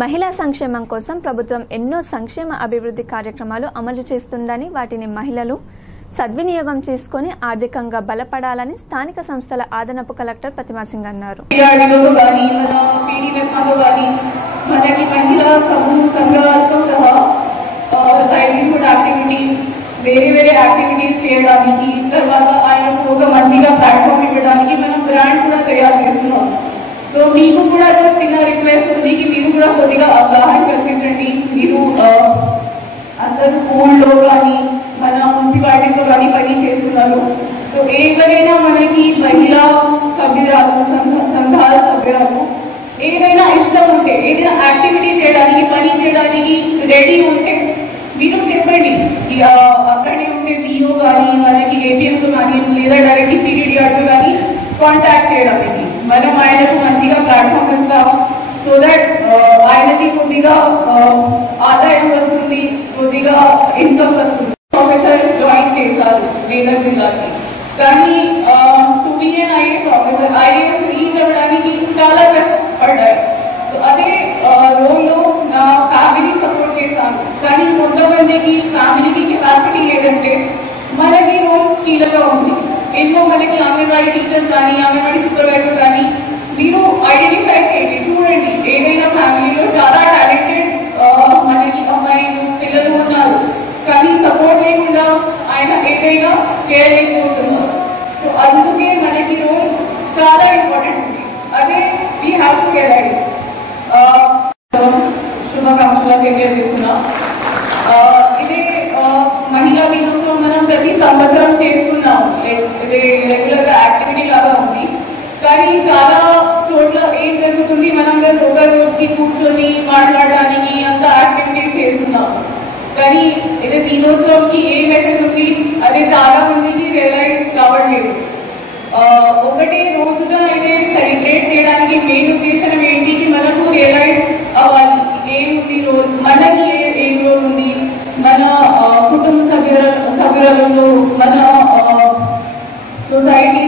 మహిళా సంక్షేమం కోసం ప్రభుత్వం ఎన్నో సంక్షేమ అభివృద్ధి కార్యక్రమాలు అమలు చేస్తుందని వాటిని మహిళలు సద్వినియోగం చేసుకొని ఆర్థికంగా బలపడాలని స్థానిక సంస్థల అదనపు కలెక్టర్ ప్రతిమా సింగ్ అన్నారు. వేరే యాక్టివిటీస్ చేయడానికి తర్వాత ఆయనకు ఒక మంచిగా ప్లాట్ఫామ్ ఇవ్వడానికి మనం బ్రాండ్ కూడా తయారు చేస్తున్నాం. సో మీకు కూడా చిన్న రిక్వెస్ట్ ఉంది కి మీరు కూడా కొద్దిగా అవగాహన కల్పించండి. మీరు అందరూ స్కూల్లో కానీ మన మున్సిపాలిటీలో కానీ పని చేస్తున్నారు. సో ఎవరైనా మనకి మహిళా సభ్యురాలు సంఘాల సభ్యురాలు ఏదైనా ఇష్టం ఉంటే ఏదైనా యాక్టివిటీ చేయడానికి పని చేయడానికి రెడీ ఉంటే మీరు చెప్పండి. అక్కడే ఉంటే బిఓ కానీ మనకి ఏపీఎంతో కానీ లేదా డైరెక్ట్ పీడీడీఆర్తో కానీ కాంటాక్ట్ చేయడానికి మనం ఆయనకు మంచిగా ప్లాట్ఫామ్ ఇస్తాం. సో దట్ ఆయనకి కొద్దిగా ఆదాయం వస్తుంది, కొద్దిగా ఇన్కమ్ వస్తుంది. ప్రొఫెసర్ జాయిన్ చేశారు వేదర్ జిల్లాకి, కానీ టుబిఎన్ ఐఏఎస్ ఆఫీసర్ ఐఏఎస్ రీచ్ అవ్వడానికి చాలా కష్టపడ్డారు. అదే రోల్లో నా ఫ్యామిలీ సపోర్ట్ చేశాను, కానీ కొంతమందికి ఫ్యామిలీకి కెపాసిటీ లేదంటే మనకి రోల్ కీలకగా ఉంది. ఎన్నో మనకి అంగన్వాడీ టీచర్స్ కానీ అంగన్వాడీ సూపర్వైజర్ కానీ మీరు ఐడెంటిఫై చేయండి, చూడండి ఏదైనా ఫ్యామిలీలో చాలా టాలెంటెడ్ మనకి అమ్మాయిలు పిల్లలు ఉన్నారు, కానీ సపోర్ట్ లేకుండా ఆయన ఏదైనా చేయలేకపోతున్నారు. సో అందుకే మనకి రోల్ చాలా ఇంపార్టెంట్ ఉంది. అదే వీ హ్యావ్ టు రియలైజ్. శుభాకాంక్షలు తెలియజేస్తున్నా. ఇదే మహిళా దినోత్సవం మనం ప్రతి సంవత్సరం చేస్తున్నాం. ఇదే రెగ్యులర్ గా యాక్టివిటీ లాగా ఉంది, కానీ చాలా చోట్ల ఏం జరుగుతుంది, మనం ఒక రోజుకి కూర్చొని మాట్లాడడానికి అంత యాక్టివిటీస్ చేస్తున్నాం. కానీ ఇదే దినోత్సవంకి ఏ మెసేజ్ ఉంది అది చాలా మందికి రియలైజ్ కావట్లేదు. ఒకటే రోజుగా ఇదే సెలబ్రేట్ చేయడానికి మెయిన్ ఉద్దేశం ఏంటికి మనకు రియలైజ్ అవ్వాలి ఏముంది రోజు, మనకి ఏం రోజు ఉంది, మన కుటుంబ సభ్యులలో మన సొసైటీ